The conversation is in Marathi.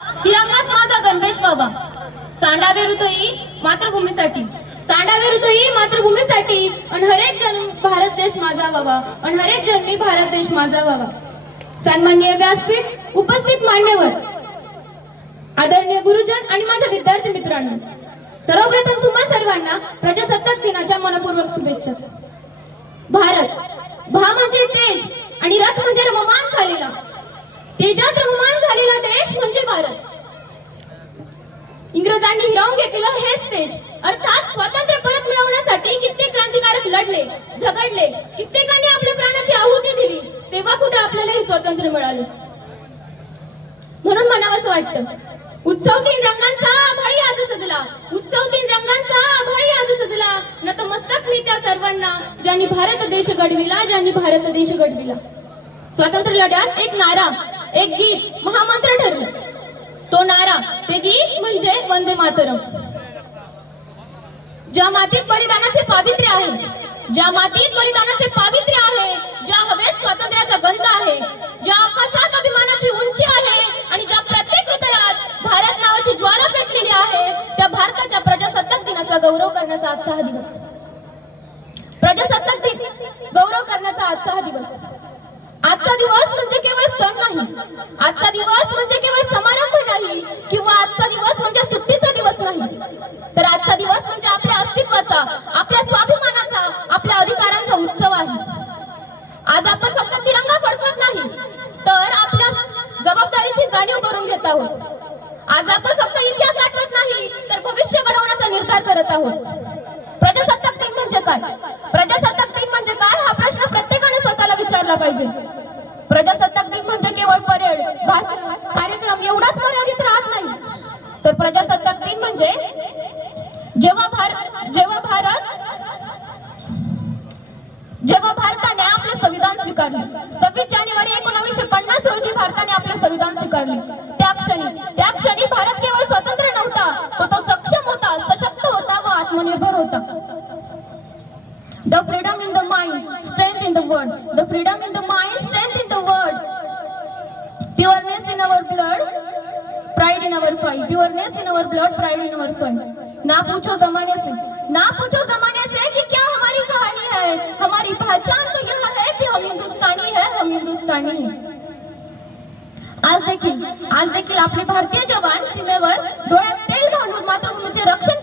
तिरंगाच माझा गणवेश बाबा. सांडावे हृदयी मातृभूमीसाठी, सांडावे हृदयी मातृभूमीसाठी. आणि हरेक जन्म भारत देश माझा बाबा, आणि हरेक जन्मी भारत देश माझा बाबा. सन्माननीय व्यासपीठ, उपस्थित मान्यवर, आदरणीय गुरुजन आणि माझ्या विद्यार्थी मित्रांनो, सर्वप्रथम तुम्हा सर्वांना प्रजासत्ताक दिनाच्या मनपूर्वक शुभेच्छा. भारत, भा म्हणजे तेज आणि रथ म्हणजे रममान झालेला, तेजात रममान झालेला देश म्हणजे भारत. इंग्रजांनी हिरावून घेतलेलं हेच तेज, अर्थात स्वातंत्र्य परत मिळवण्यासाठी कित्येक क्रांतिकारक लढले, झगडले, कित्येकांनी आपल्या प्राणाची आहुती दिली, तेव्हा कुठे आपल्याला हे स्वातंत्र्य मिळाले. म्हणून म्हणावंसं वाटतं, उत्सव तीन रंगांचा आभाळी आज सजला, उत्सव तीन रंगांचा आभाळी आज सजला. नतमस्तक मी त्या सर्वांना ज्यांनी भारत देश घडविला, ज्यांनी भारत देश घडविला. स्वातंत्र्य लढ्यात एक नारा, एक गीत महामंत्र ठरलं. तो नारा, ते गीत म्हणजे वंदे मातरम. ज्या मातीत बलिदानाचे पावित्र्य आहे, ज्या मातीत बलिदानाचे पावित्र्य आहे, ज्या हवेत स्वातंत्र्याचा गंध आहे, ज्या आकाशात अभिमानाची उंची आहे आणि ज्या प्रत्येक हृदयात भारत नावाची ज्वाला पेटलेली आहे, त्या भारताच्या प्रजासत्ताक दिनाचा गौरव करण्याचा आजचा हा दिवस. प्रजासत्ताक दिन गौरव करण्याचा आजचा हा दिवस. आजचा दिवस म्हणजे केवळ सण नाही, आजचा दिवस म्हणजे केवळ समारंभ नाही, किंवा आजचा दिवस म्हणजे सुट्टीचा दिवस नाही, तर आजचा दिवस म्हणजे आपल्या अस्तित्वाचा, आपल्या स्वाभिमानाचा, आपल्या अधिकारांचा उत्सव आहे. आज आपण फक्त तिरंगा फडकत नाही, तर आपल्या जबाबदारीची जाणीव करून घेत आहोत. आज आपण फक्त इतिहास आठवत नाही, तर भविष्य घडवण्याचा निर्धार करत आहोत. प्रजासत्ताक दिन म्हणजे काय? प्रजासत्ताक दिन म्हणजे काय हा प्रश्न प्रत्येकाने स्वतःला विचारला पाहिजे. प्रजासत्ताक दिन म्हणजे केवळ परेड, भाषण, कार्यक्रम एवढाच मर्यादित राहत नाही, तर प्रजासत्ताक दिन म्हणजे जेव्हा भारताने आपले संविधान स्वीकारले, 26 जानेवारी 1950 रोजी भारताने आपले संविधान स्वीकारले, त्या क्षणी भारत केवळ स्वतंत्र नव्हता, तो सक्षम होता, सशक्त होता व आत्मनिर्भर होता. The freedom in the mind, strength in the word. The freedom in the mind, strength in the word. Pureness in our blood, pride in our soil. Pureness in our blood, pride in our soil. ना पूछो जमाने से, ना पूछो जमाने से कि क्या हमारी कहानी है, हमारी पहचान तो यह है कि हम हिंदुस्तानी है, हम हिंदुस्तानी है. आज देखील आपले भारतीय जवान सीमेवर डोळ्यात तेल घालून मातृभूमीचे रक्षण